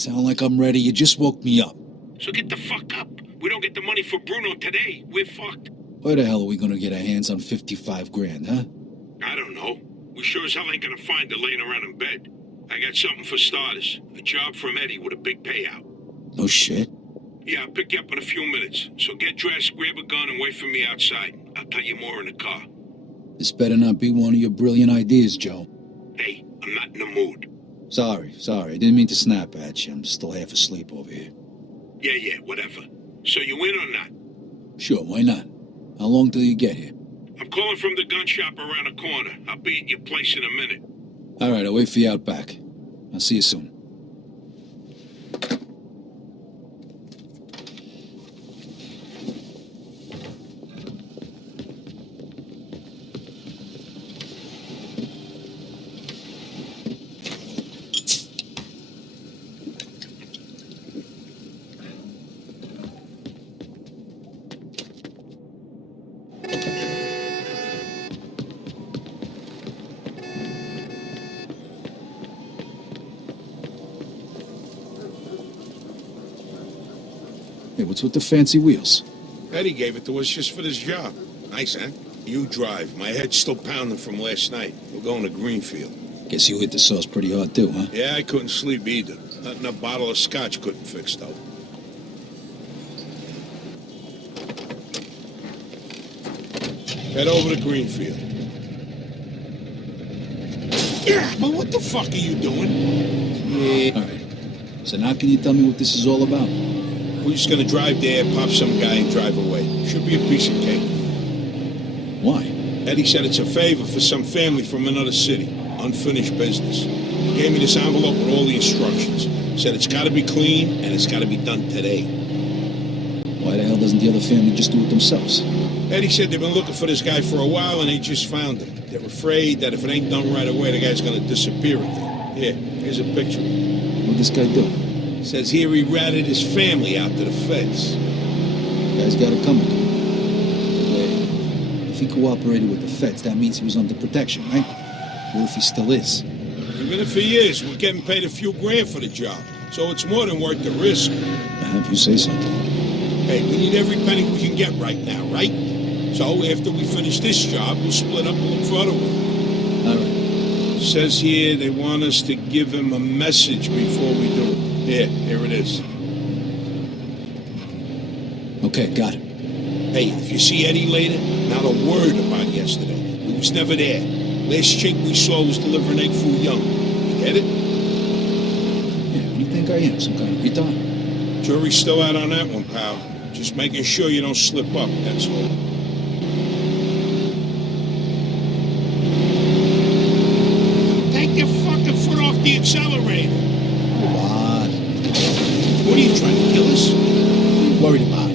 Sound like I'm ready. You just woke me up. So get the fuck up. We don't get the money for Bruno today, we're fucked. Where the hell are we gonna get our hands on 55 grand, huh? I don't know. We sure as hell ain't gonna find it laying around in bed. I got something for starters. A job from Eddie with a big payout. No shit. Yeah, I'll pick you up in a few minutes. So get dressed, grab a gun, and wait for me outside. I'll tell you more in the car. This better not be one of your brilliant ideas, Joe. Hey, I'm not in the mood. Sorry. I didn't mean to snap at you. I'm still half asleep over here. Yeah, whatever. So you in or not? Sure, why not? How long till you get here? I'm calling from the gun shop around the corner. I'll be at your place in a minute. All right, I'll wait for you out back. I'll see you soon. Hey, what's with the fancy wheels? Eddie gave it to us just for this job. Nice, huh? You drive. My head's still pounding from last night. We're going to Greenfield. Guess you hit the sauce pretty hard too, huh? Yeah, I couldn't sleep either. Nothing a bottle of scotch couldn't fix, though. Head over to Greenfield. Yeah, but what the fuck are you doing? Yeah. All right. So now can you tell me what this is all about? We're just gonna drive there, pop some guy, and drive away. Should be a piece of cake. Why? Eddie said it's a favor for some family from another city. Unfinished business. He gave me this envelope with all the instructions. Said it's gotta be clean, and it's gotta be done today. Why the hell doesn't the other family just do it themselves? Eddie said they've been looking for this guy for a while, and they just found him. They're afraid that if it ain't done right away, the guy's gonna disappear again. Here, here's a picture. What'd this guy do? Says here he ratted his family out to the feds. Guy's got it coming to him. Wait. If he cooperated with the feds, that means he was under protection, right? What if he still is? Even if he is, we're getting paid a few grand for the job. So it's more than worth the risk. If you say so. Hey, we need every penny we can get right now, right? So after we finish this job, we'll split up and look for other work. All right. Says here they want us to give him a message before we do it. Here it is. Okay, got it. Hey, if you see Eddie later, not a word about yesterday. He was never there. Last chick we saw was delivering egg foo young. You get it? Yeah, what do you think I am? Some kind of retard? Jury's still out on that one, pal. Just making sure you don't slip up, that's all. Take your fucking foot off the accelerator. What? What are you trying to kill us? What are you worried about?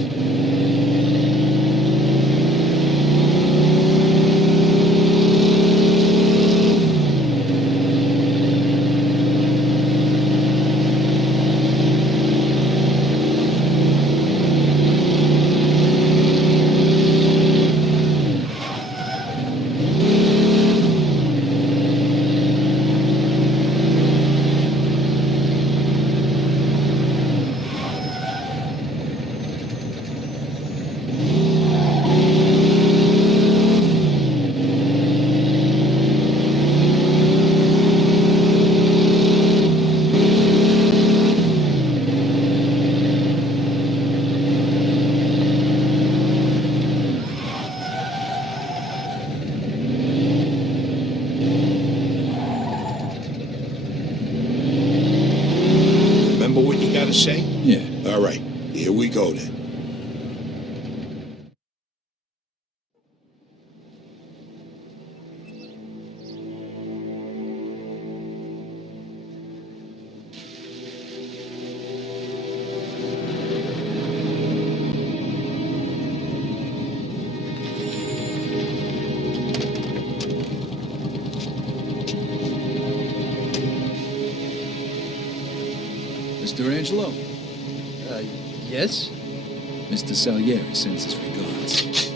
Say? Yeah. All right, here we go then. Mr. Angelo? Yes? Mr. Salieri sends his regards.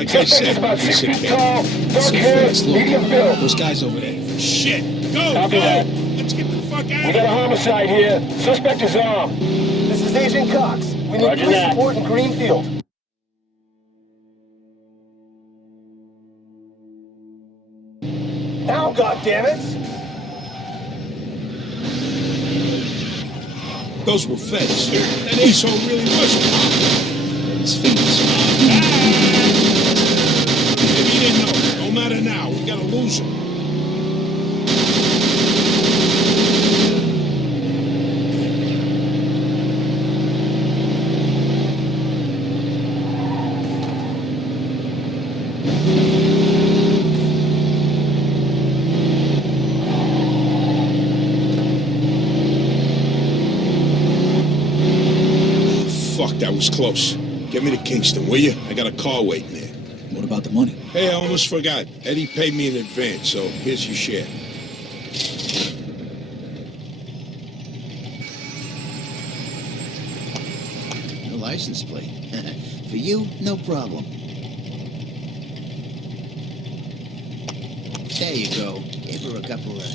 Like I Suspect is said, about 6 piece of feet cake. tall, dark hair, Fast, look. medium build. Those guys over there. Shit! Go, Copy go! that. Let's get the fuck out We of got a here! homicide here. Suspect is armed. This is Agent Cox. We need Roger police that. support in Greenfield. Now, goddammit! Those were feds. That asshole really wasn't. His fingers. Maybe you didn't know. Don't matter now. We gotta lose him. Fuck, that was close. Get me to Kingston, will you? I got a car waiting there. What about the money? Hey, I almost forgot. Eddie paid me in advance, so here's your share. The license plate. For you, no problem. There you go. Give her a couple of...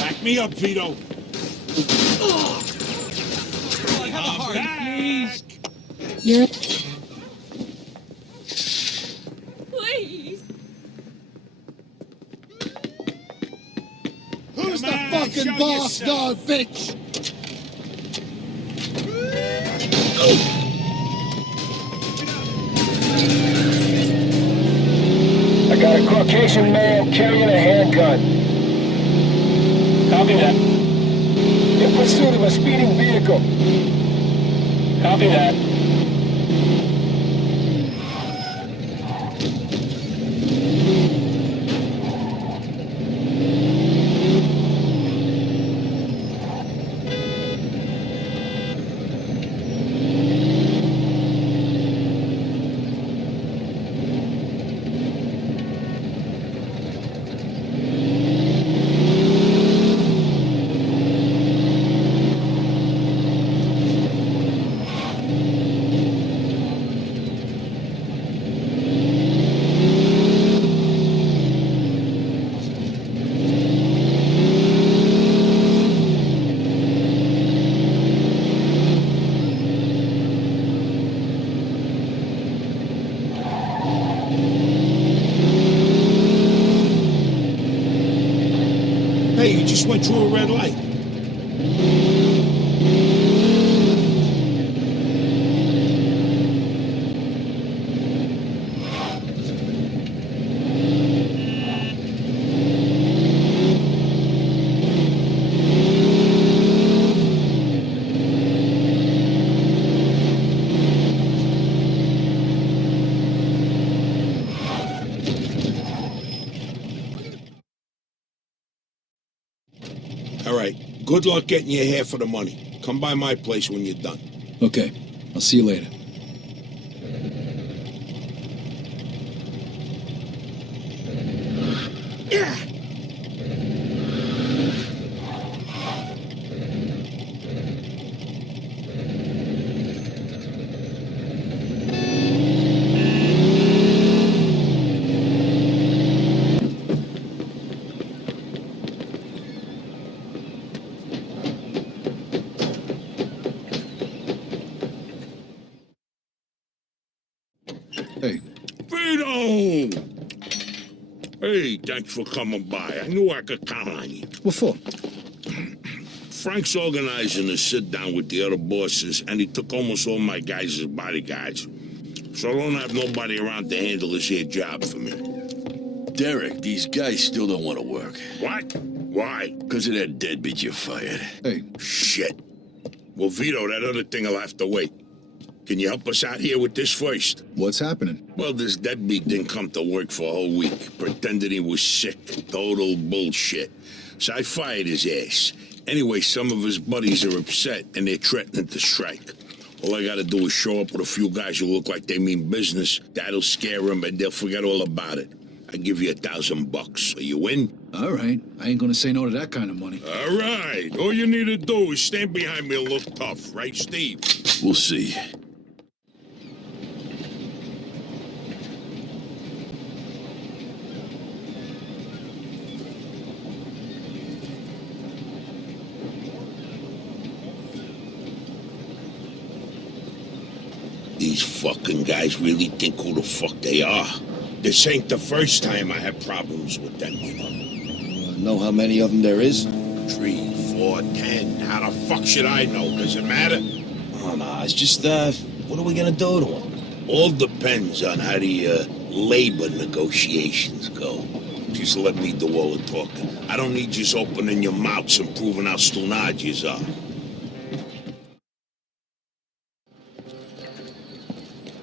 Back me up, Vito. Back. You're... Please. Who's the fucking boss, dog, bitch? I got a Caucasian man carrying a handgun. Copy that. In pursuit of a speeding vehicle. Copy that. Hey, you just went through a red light. All right. Good luck getting your half of the money. Come by my place when you're done. Okay. I'll see you later. Yeah. Hey, Vito! Hey, thanks for coming by. I knew I could count on you. what for? Frank's organizing a sit-down with the other bosses, and he took almost all my guys as bodyguards. So I don't have nobody around to handle this here job for me. Derek, these guys still don't want to work. What? Why? Because of that deadbeat you fired. Hey, Shit. Well, Vito, that other thing will have to wait. Can you help us out here with this first? what's happening? Well, this deadbeat didn't come to work for a whole week. Pretended he was sick. Total bullshit. So I fired his ass. Anyway, some of his buddies are upset, and they're threatening to strike. All I gotta do is show up with a few guys who look like they mean business. That'll scare them, and they'll forget all about it. I give you $1,000. Are you in? All right. I ain't gonna say no to that kind of money. All right. All you need to do is stand behind me and look tough, right, Steve? We'll see. These fucking guys really think who the fuck they are. This ain't the first time I had problems with them, you know. Know how many of them there is? 3, 4, 10. How the fuck should I know? Does it matter? Oh, no, it's just, what are we gonna do to them? All depends on how the labor negotiations go. Just let me do all the talking. I don't need you opening your mouths and proving how stunad yous are.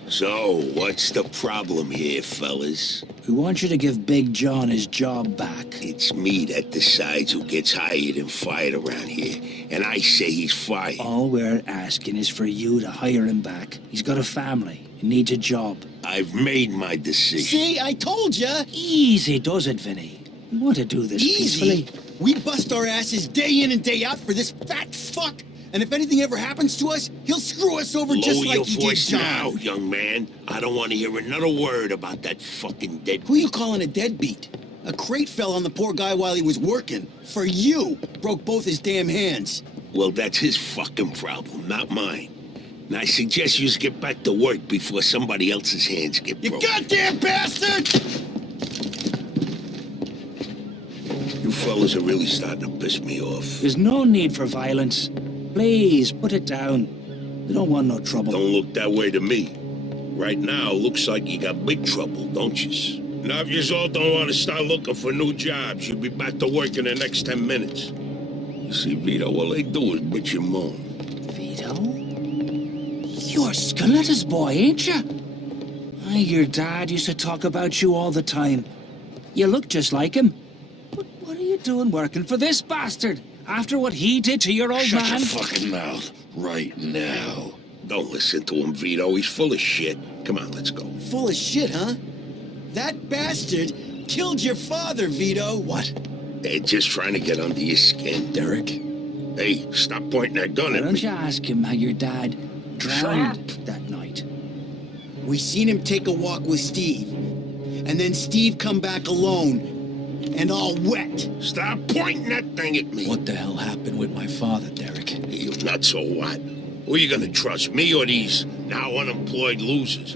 So, what's the problem here, fellas? We want you to give Big John his job back. It's me that decides who gets hired and fired around here, and I say he's fired. All we're asking is for you to hire him back. He's got a family. He needs a job. I've made my decision. See, I told ya! Easy does it, Vinny. We want to do this Easy? peacefully. We bust our asses day in and day out for this fat fuck, and if anything ever happens to us, he'll screw us over just Lower like your he did voice John. now, young man. I don't want to hear another word about that fucking dead. Who you calling a deadbeat? A crate fell on the poor guy while he was working. For you. Broke both his damn hands. Well, that's his fucking problem, not mine. And I suggest you get back to work before somebody else's hands get You broken. goddamn bastard! You fellas are really starting to piss me off. There's no need for violence. Please, put it down. We don't want no trouble. Don't look that way to me. Right now, looks like you got big trouble, don't you? Now, if you all don't want to start looking for new jobs, you'll be back to work in the next 10 minutes. You see, Vito, all they do is bitch and moan. Vito? You're Skeletter's boy, ain't you? Your dad used to talk about you all the time. You look just like him. But what are you doing working for this bastard? After what he did to your old Shut man? your fucking mouth right now. Don't listen to him, Vito. He's full of shit. Come on, let's go. Full of shit, huh? That bastard killed your father, Vito. What? They're just trying to get under your skin. Derek? Hey, stop pointing that gun Why at don't me. you ask him how your dad drowned that night? We seen him take a walk with Steve. And then Steve come back alone. And all wet. Stop pointing that thing at me. What the hell happened with my father, Derek? You nuts or what? Who are you gonna trust, me or these now unemployed losers?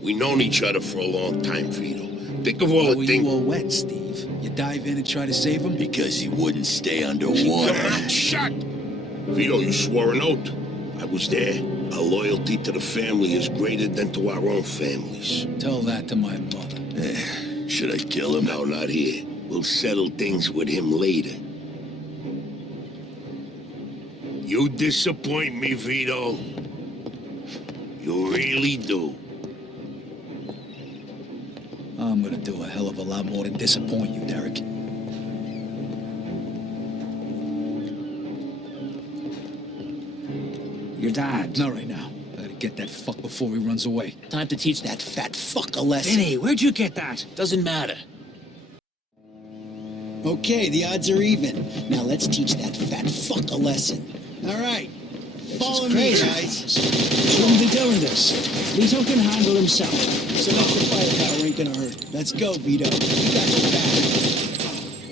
We known each other for a long time, Vito. Think of all Why the were things... you all wet, Steve? You dive in and try to save him? Because he wouldn't stay Come underwater. on, shut! Vito, you swore an oath. I was there. Our loyalty to the family is greater than to our own families. Tell that to my mother. Should I kill him? No, not here. We'll settle things with him later. You disappoint me, Vito. You really do. I'm gonna do a hell of a lot more than disappoint you, Derek. Your dad. Not right now. I gotta get that fuck before he runs away. Time to teach that fat fuck a lesson. Vinny, where'd you get that? Doesn't matter. Okay, the odds are even. Now let's teach that fat fuck a lesson. All right. Follow me, crazy. guys. Shouldn't be doing this. Vito can handle himself. Some extra firepower ain't gonna hurt. Let's go, Vito. We got your back.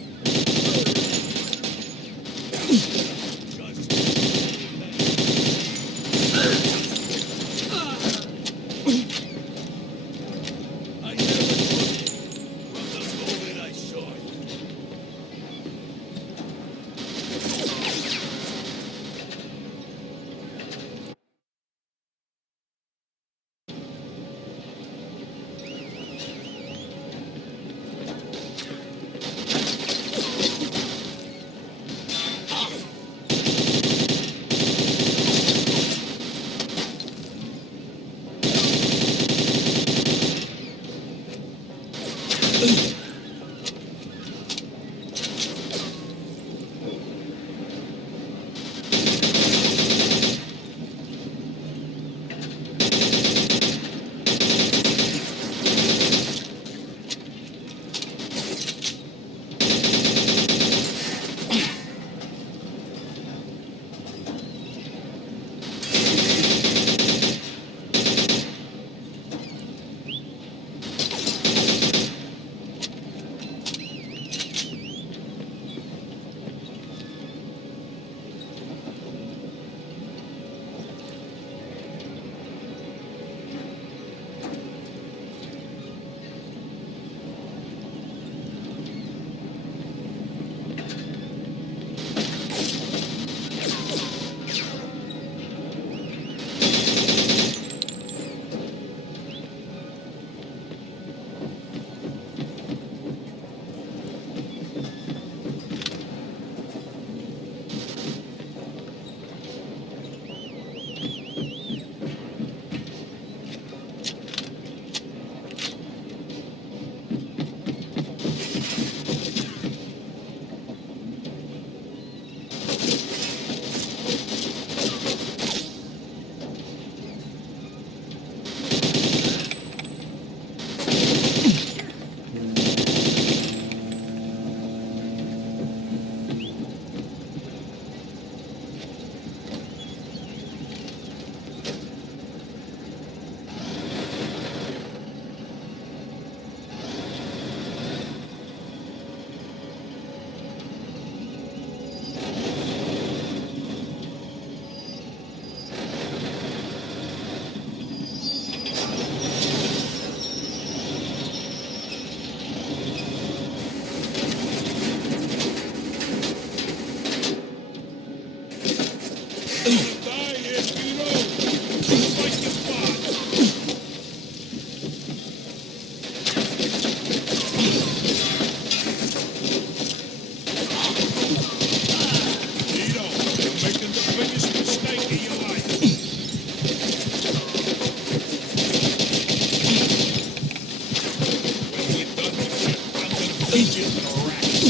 rats.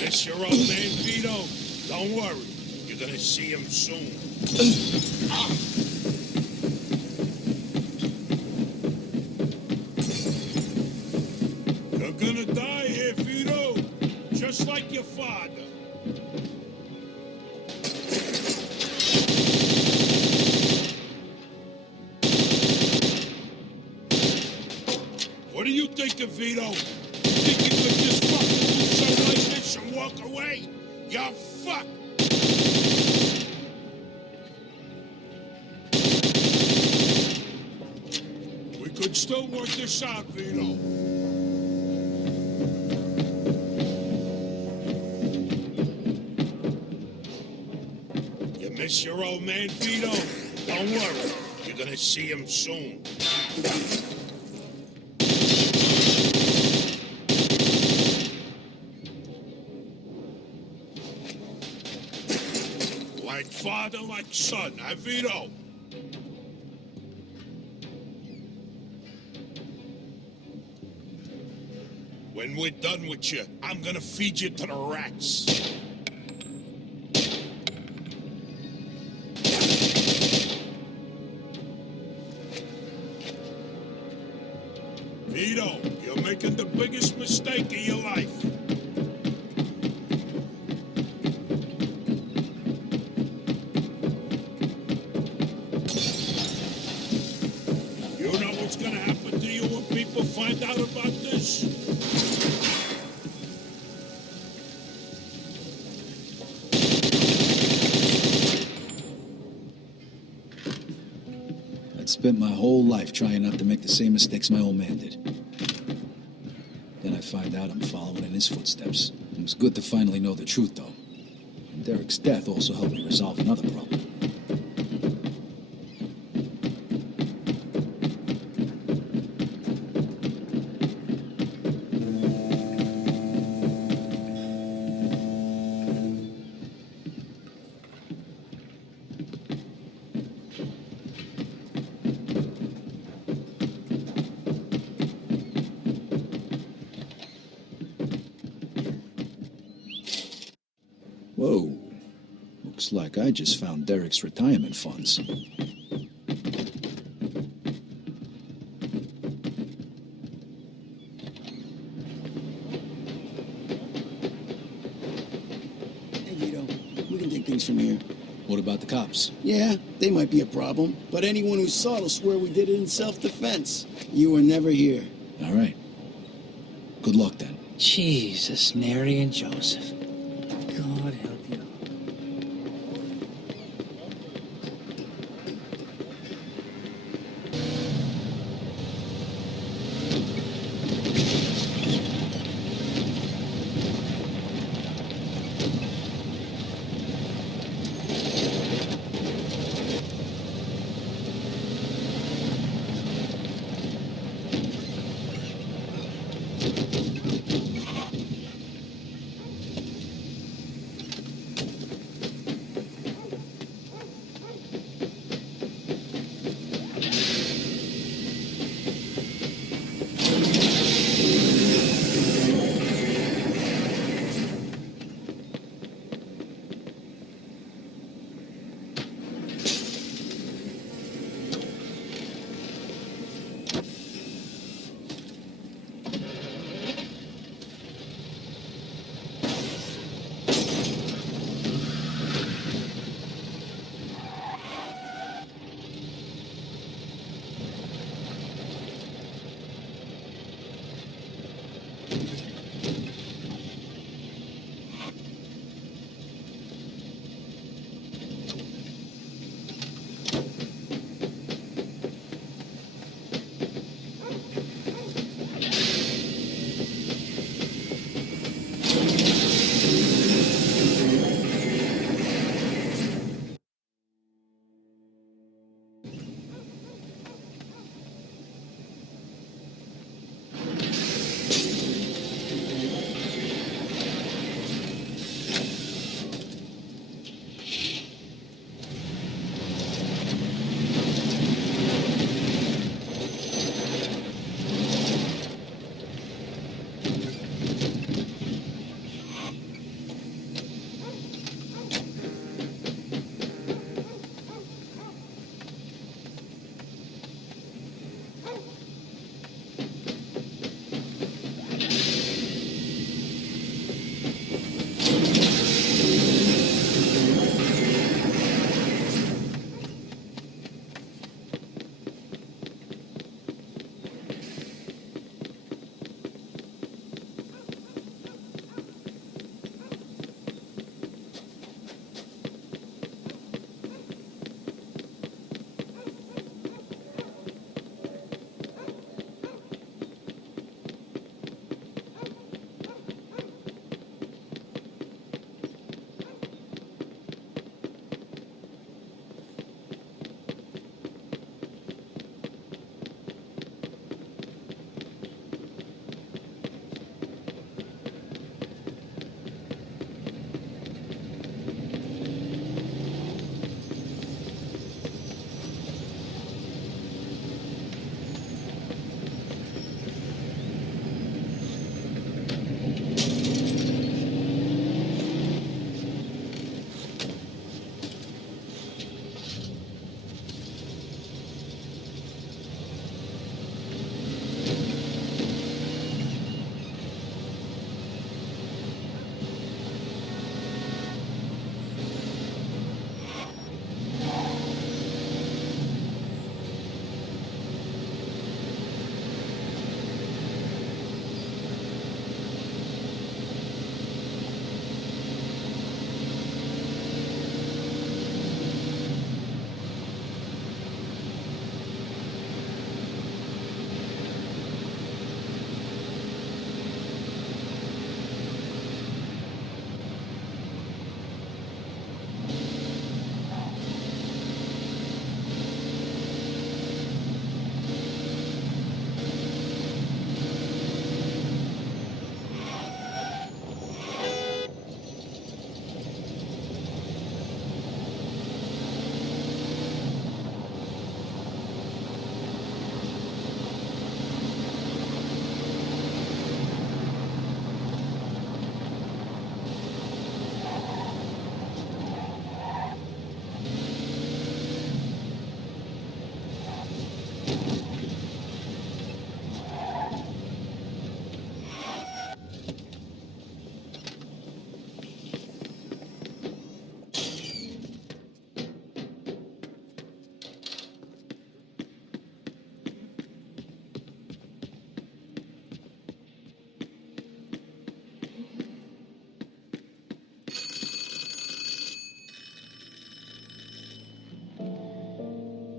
Miss your old man, Vito? Don't worry. You're gonna see him soon. You're gonna die here, Vito. Just like your father. What do you think of Vito? You think you could just fucking do something like this and walk away? You're fucked! We could still work this out, Vito. You miss your old man, Vito? Don't worry. You're gonna see him soon. Like father, like son, huh, Vito? When we're done with you, I'm gonna feed you to the rats. Vito, you're making the biggest mistake of your life. You know what's gonna happen to you when people find out about this? I'd spent my whole life trying not to make the same mistakes my old man did. Then I find out I'm following in his footsteps. It was good to finally know the truth, though. And Derek's death also helped me resolve another problem. Whoa. Looks like I just found Derek's retirement funds. Hey, Vito, we can take things from here. What about the cops? Yeah, they might be a problem, but anyone who saw it will swear we did it in self-defense. You were never here. All right. Good luck, then. Jesus, Mary and Joseph. God help you.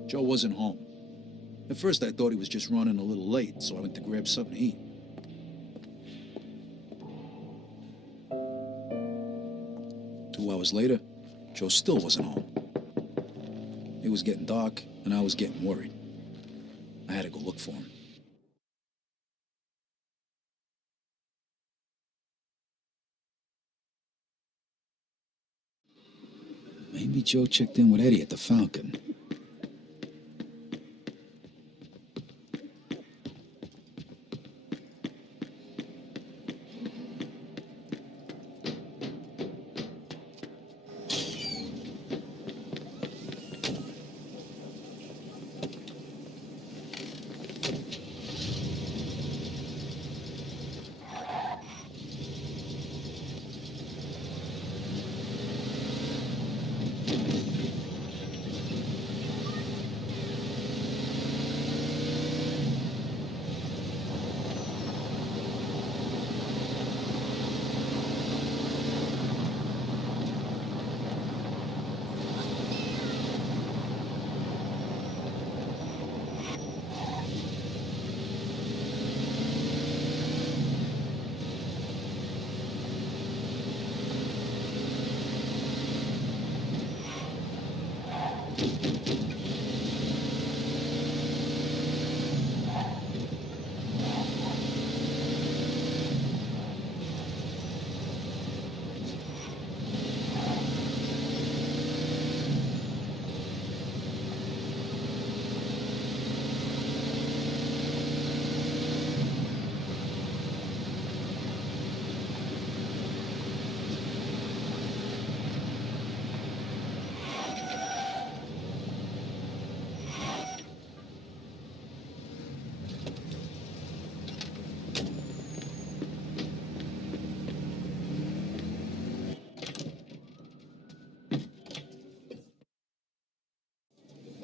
Joe wasn't home. At first I thought he was just running a little late, so I went to grab something to eat. Two hours later, Joe still wasn't home. It was getting dark, and I was getting worried. I had to go look for him. Maybe Joe checked in with Eddie at the Falcon.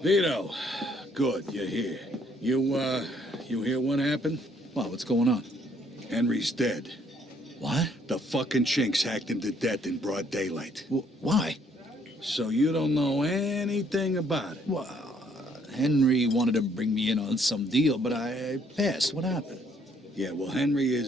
Vito, good, you're here. You hear what happened? Wow, what's going on? Henry's dead. What? The fucking chinks hacked him to death in broad daylight. Why? So you don't know anything about it? Well, Henry wanted to bring me in on some deal, but I passed. What happened? Yeah, well, Henry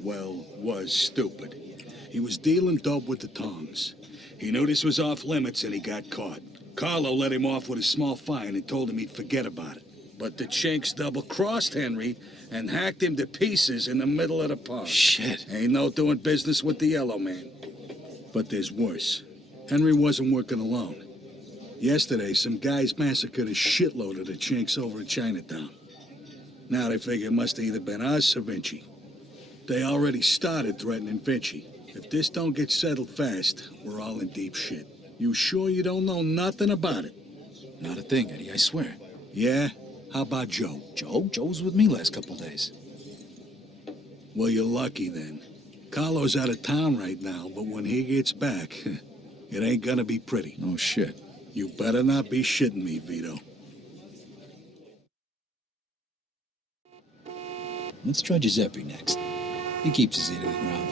was stupid. He was dealing dope with the tongs. He knew this was off limits and he got caught. Carlo let him off with a small fine and told him he'd forget about it. But the chinks double-crossed Henry and hacked him to pieces in the middle of the park. Shit. Ain't no doing business with the Yellow Man. But there's worse. Henry wasn't working alone. Yesterday, some guys massacred a shitload of the chinks over in Chinatown. Now they figure it must have either been us or Vinci. They already started threatening Vinci. If this don't get settled fast, we're all in deep shit. You sure you don't know nothing about it? Not a thing, Eddie, I swear. Yeah? How about Joe? Joe? Joe was with me last couple days. Well, you're lucky then. Carlo's out of town right now, but when he gets back, it ain't gonna be pretty. No shit. You better not be shitting me, Vito. Let's try Giuseppe next. He keeps his ear to the ground.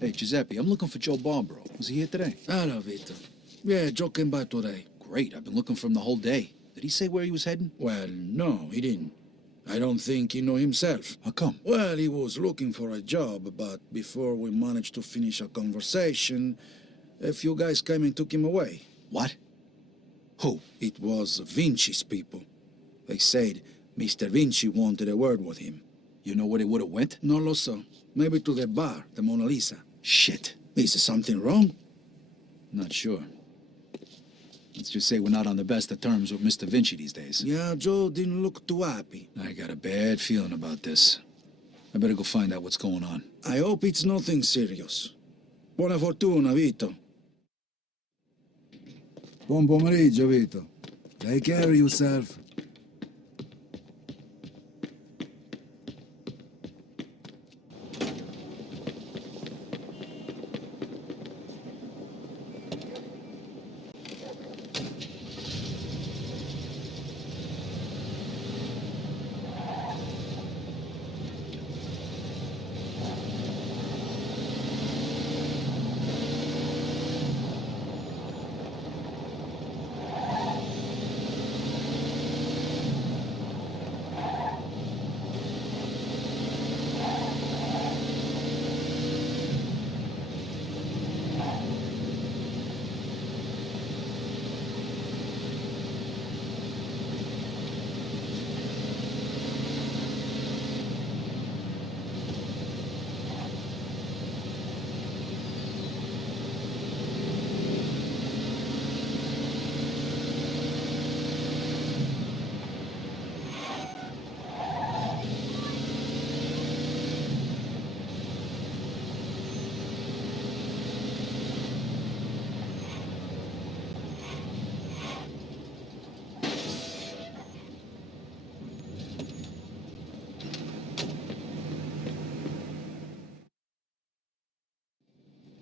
Hey, Giuseppe, I'm looking for Joe Barbaro. Was he here today? Hello, Vito. Yeah, Joe came by today. Great, I've been looking for him the whole day. Did he say where he was heading? Well, no, he didn't. I don't think he know himself. How come? Well, he was looking for a job, but before we managed to finish a conversation, a few guys came and took him away. What? Who? It was Vinci's people. They said Mr. Vinci wanted a word with him. You know where they would have went? No lo so. Maybe to the bar, the Mona Lisa. Shit. Is there something wrong? Not sure. Let's just say we're not on the best of terms with Mr. Vinci these days. Yeah, Joe didn't look too happy. I got a bad feeling about this. I better go find out what's going on. I hope it's nothing serious. Buona fortuna, Vito. Buon pomeriggio, Vito. Take care of yourself.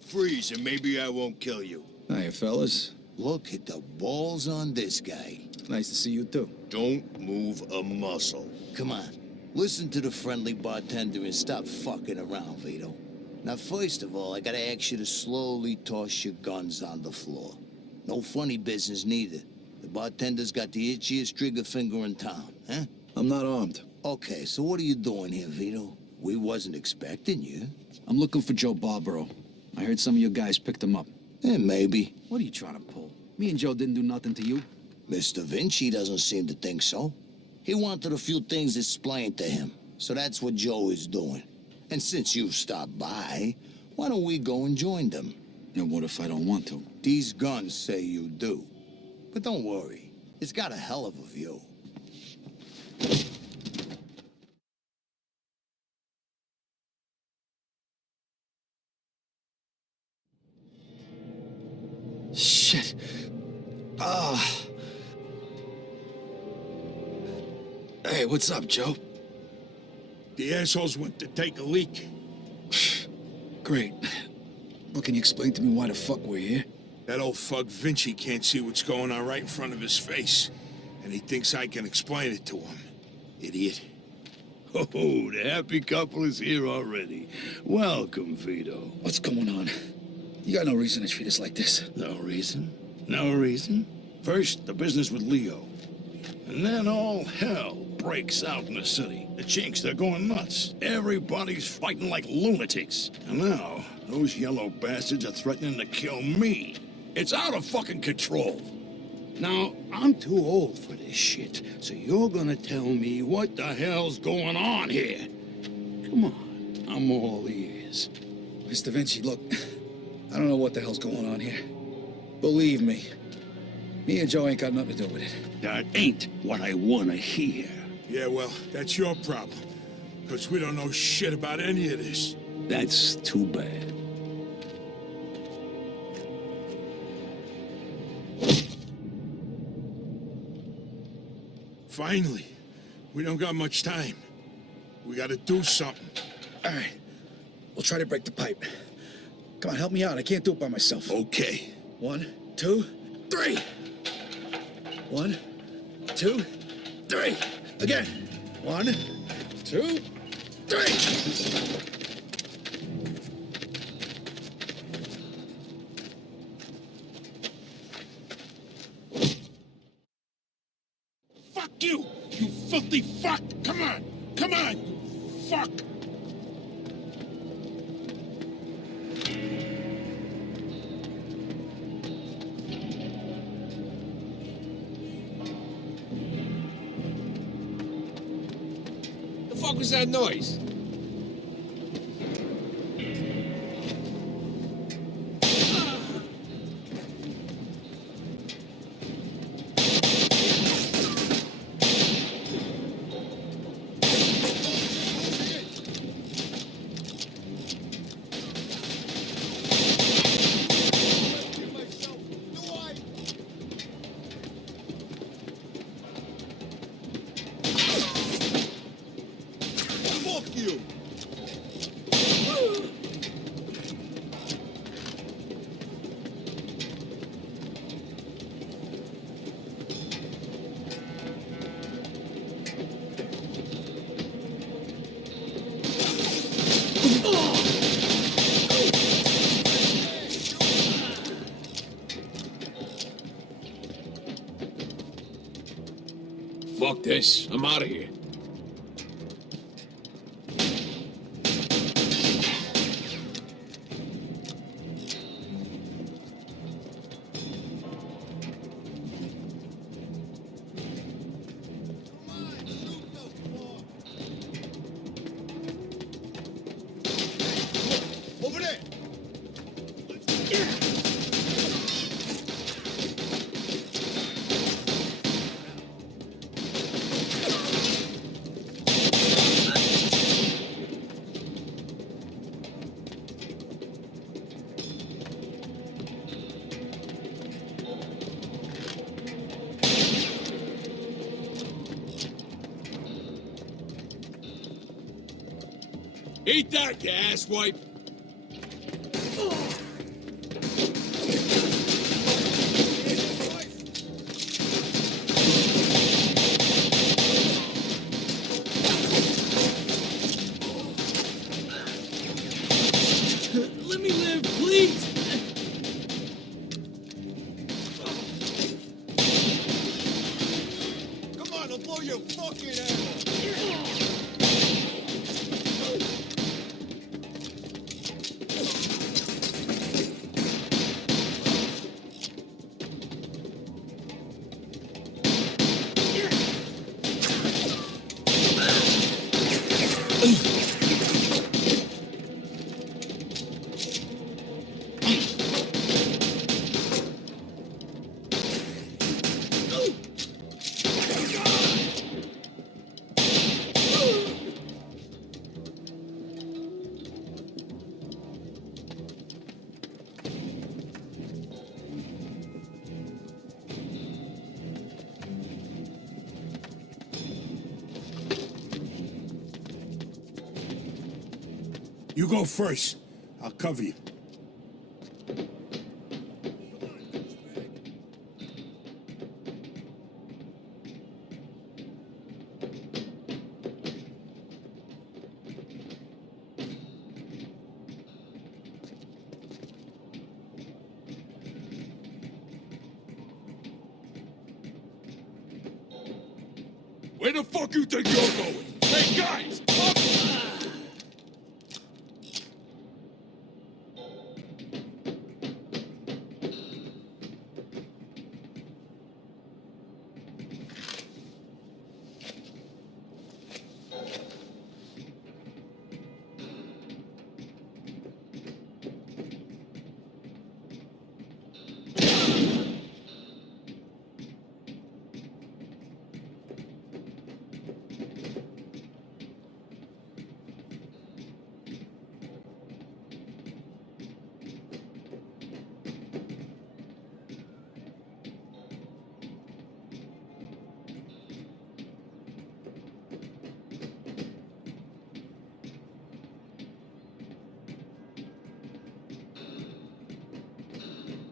Freeze, and maybe I won't kill you. Hiya, fellas. Look at the balls on this guy. Nice to see you, too. Don't move a muscle. Come on, listen to the friendly bartender and stop fucking around, Vito. Now, first of all, I gotta ask you to slowly toss your guns on the floor. No funny business, neither. The bartender's got the itchiest trigger finger in town, huh? I'm not armed. Okay, so what are you doing here, Vito? We wasn't expecting you. I'm looking for Joe Barbaro. I heard some of your guys picked him up. Maybe. What are you trying to pull? Me and Joe didn't do nothing to you. Mr. Vinci doesn't seem to think so. He wanted a few things explained to him, so that's what Joe is doing. And since you've stopped by, why don't we go and join them? And what if I don't want to? These guns say you do. But don't worry, it's got a hell of a view. Shit. Hey, what's up, Joe? The assholes went to take a leak. Great. Well, can you explain to me why the fuck we're here? That old fuck Vinci can't see what's going on right in front of his face. And he thinks I can explain it to him. Idiot. Oh, the happy couple is here already. Welcome, Vito. What's going on? You got no reason to treat us like this. No reason? No reason? First, the business with Leo. And then all hell breaks out in the city. The chinks, they're going nuts. Everybody's fighting like lunatics. And now, those yellow bastards are threatening to kill me. It's out of fucking control. Now, I'm too old for this shit, so you're gonna tell me what the hell's going on here. Come on, I'm all ears. Mr. Vinci, look, I don't know what the hell's going on here. Believe me, me and Joe ain't got nothing to do with it. That ain't what I wanna hear. Yeah, well, that's your problem. Because we don't know shit about any of this. That's too bad. Finally. We don't got much time. We gotta do something. All right, we'll try to break the pipe. Come on, help me out. I can't do it by myself. Okay. 1, 2, 3. 1, 2, 3. Again. 1, 2, 3. you! You filthy fuck! Come on! Come on, you fuck! The fuck was that noise? Fuck this. I'm out of here. Over there! Eat that, you asswipe! Let me live, please! Come on, I'll blow your fucking ass! You go first. I'll cover you. Where the fuck you think you're going? Hey, guys! Up!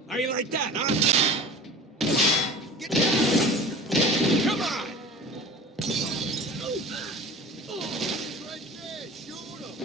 How you like that, huh? Get down! Come on! Right there, shoot him!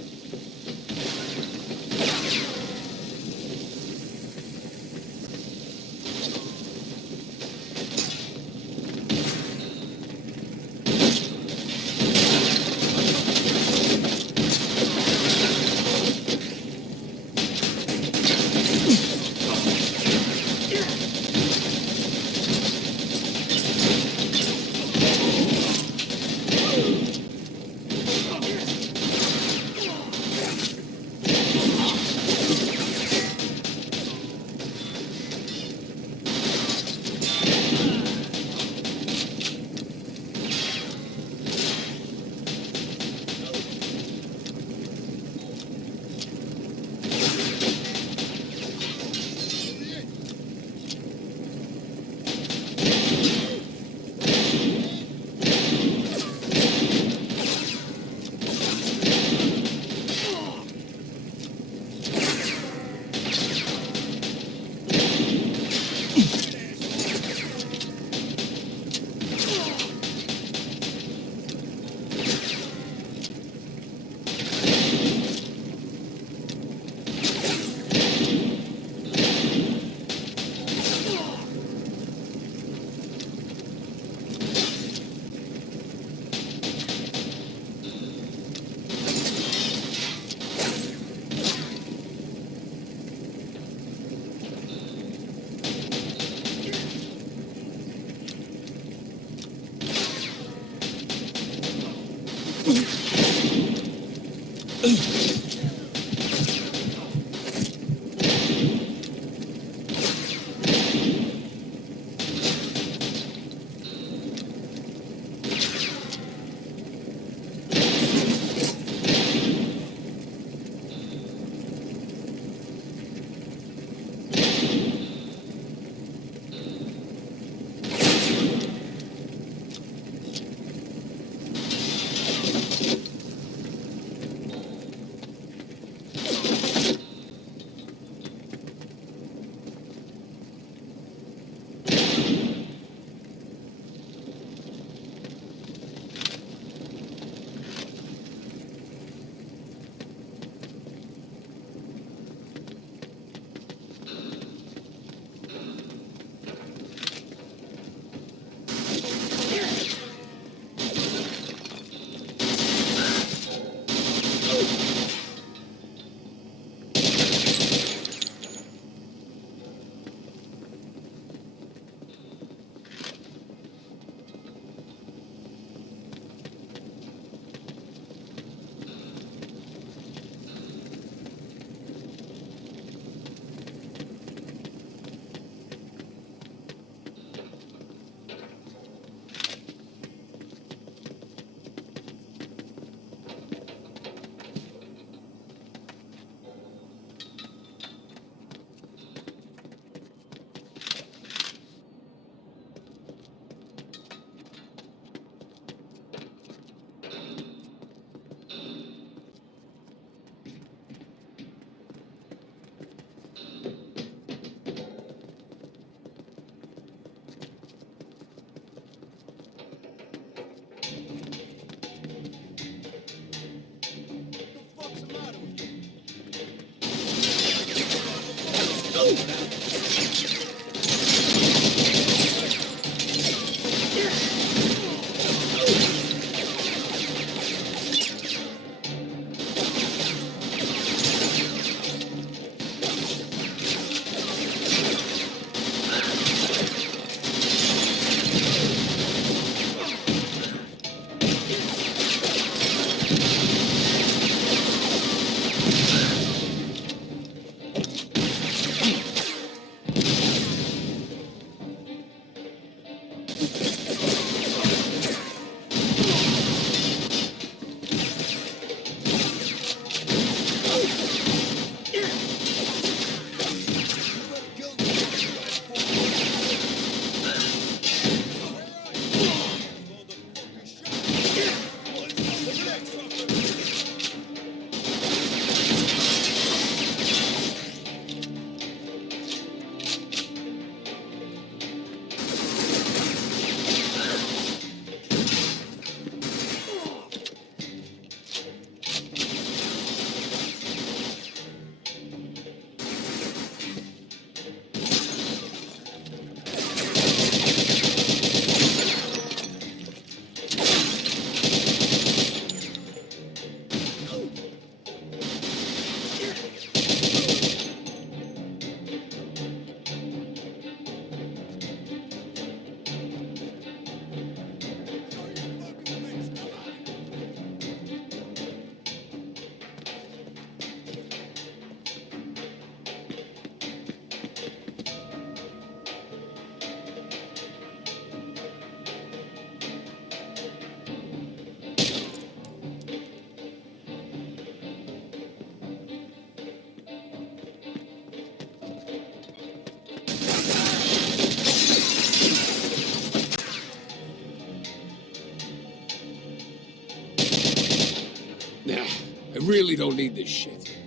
Nah, I really don't need this shit.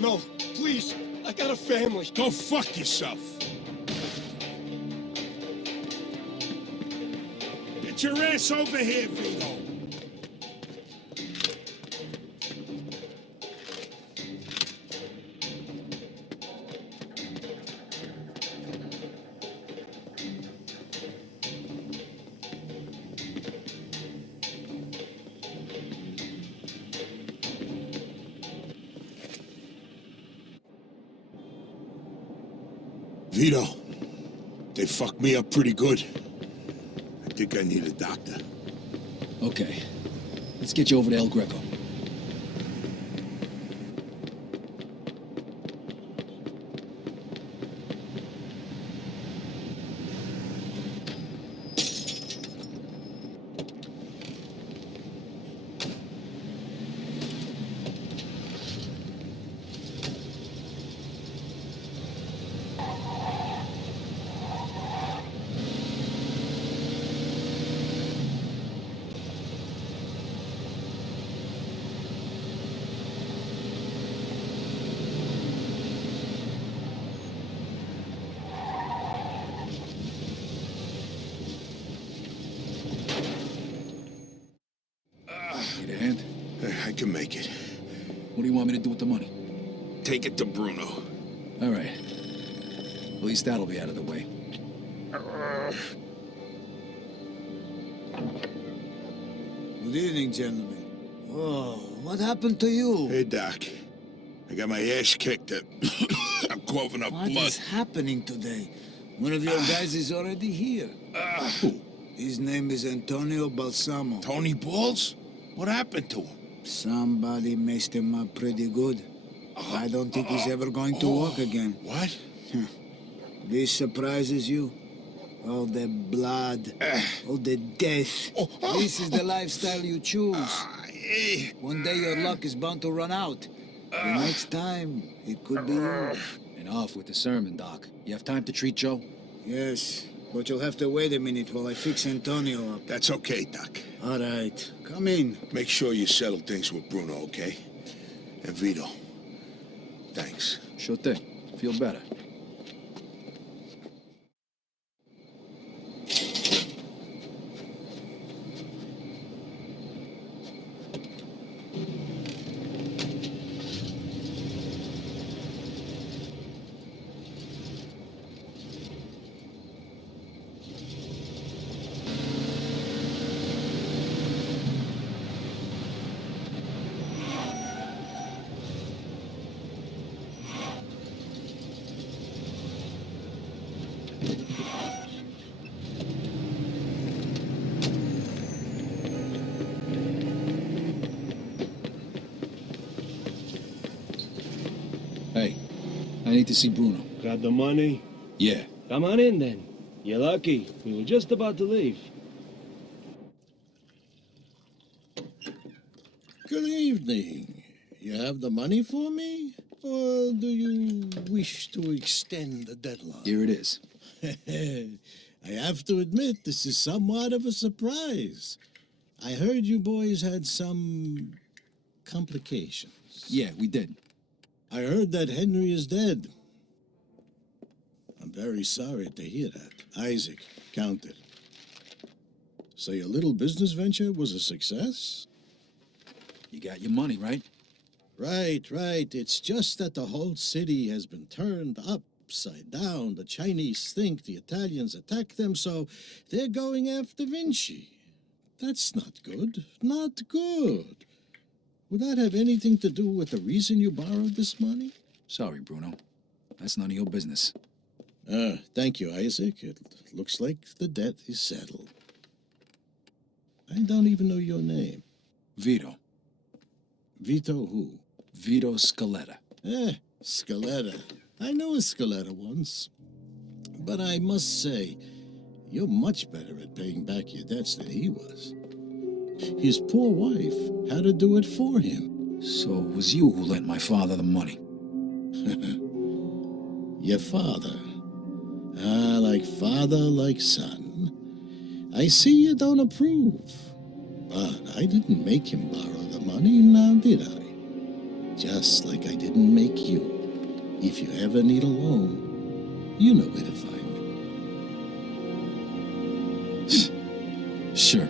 No, please. I got a family. Go fuck yourself. Get your ass over here, Vito. Vito, they fucked me up pretty good. I think I need a doctor. Okay. Let's get you over to El Greco. Need a hand? I can make it. What do you want me to do with the money? Take it to Bruno. All right. At least that'll be out of the way. Good evening, gentlemen. Oh, what happened to you? Hey, Doc. I got my ass kicked. I'm coughing up What blood. is happening today? One of your guys is already here. Who? His name is Antonio Balsamo. Tony Balls? What happened to him? Somebody messed him up pretty good. I don't think he's ever going to walk again. What? This surprises you? All the blood, all the death. This is the lifestyle you choose. One day your luck is bound to run out. The next time, it could be you. And off with the sermon, Doc. You have time to treat Joe? Yes, but you'll have to wait a minute while I fix Antonio up. That's okay, Doc. All right, come in. Make sure you settle things with Bruno, okay? And Vito. Thanks. Sure thing. Feel better. I need to see Bruno. Got the money? Yeah. Come on in, then. You're lucky. We were just about to leave. Good evening. You have the money for me? Or do you wish to extend the deadline? Here it is. I have to admit, this is somewhat of a surprise. I heard you boys had some complications. Yeah, we did. I heard that Henry is dead. I'm very sorry to hear that. Isaac, count it. So your little business venture was a success? You got your money, right? Right. It's just that the whole city has been turned upside down. The Chinese think the Italians attacked them, so they're going after Vinci. That's not good. Not good. Would that have anything to do with the reason you borrowed this money? Sorry, Bruno. That's none of your business. Thank you, Isaac. It looks like the debt is settled. I don't even know your name. Vito. Vito who? Vito Scaletta. Scaletta. I knew a Scaletta once. But I must say, you're much better at paying back your debts than he was. His poor wife had to do it for him. So it was you who lent my father the money. Your father. Like father, like son. I see you don't approve. But I didn't make him borrow the money, now did I? Just like I didn't make you. If you ever need a loan, you know where to find me. Sure.